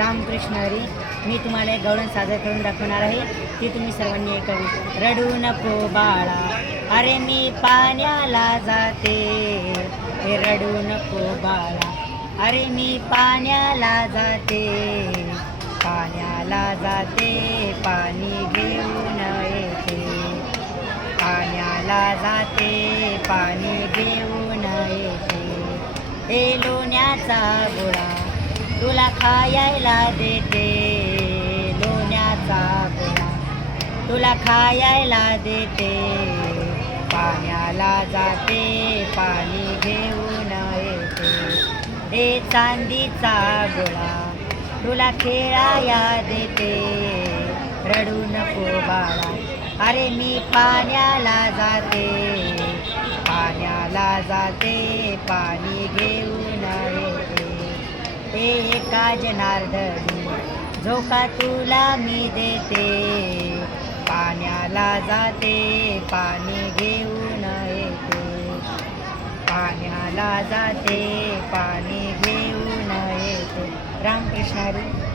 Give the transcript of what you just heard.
रामकृष्ण हरी. मी तुम्हाला एक गवळण सादर करून दाखवणार आहे. ती तुम्ही सर्वांनी ऐकावी. रडू नको बाळा, अरे मी पाण्याला जाते. हे रडू नको बाळा, अरे मी पाण्याला जाते. पाण्याला जाते, पाणी घेऊन येते. पाण्याला जाते, पाणी घेऊन येते. हे लोण्याचा गोळा तुला खायला देते. लोण्याचा गोळा तुला खायला देते. पाण्याला जाते, पाणी घेऊन येते. हे चांदीचा गोळा तुला खेळाया देते. रडू नको बाळा, अरे मी पाण्याला जाते. पाण्याला जाते, पाणी घेऊन येते. हे एका जनार्दनी झोका तुला मी देते. पाण्याला जाते, पाणी घेऊन येते. पाण्याला जाते, पाणी घेऊन येते. रामकृष्ण हरी.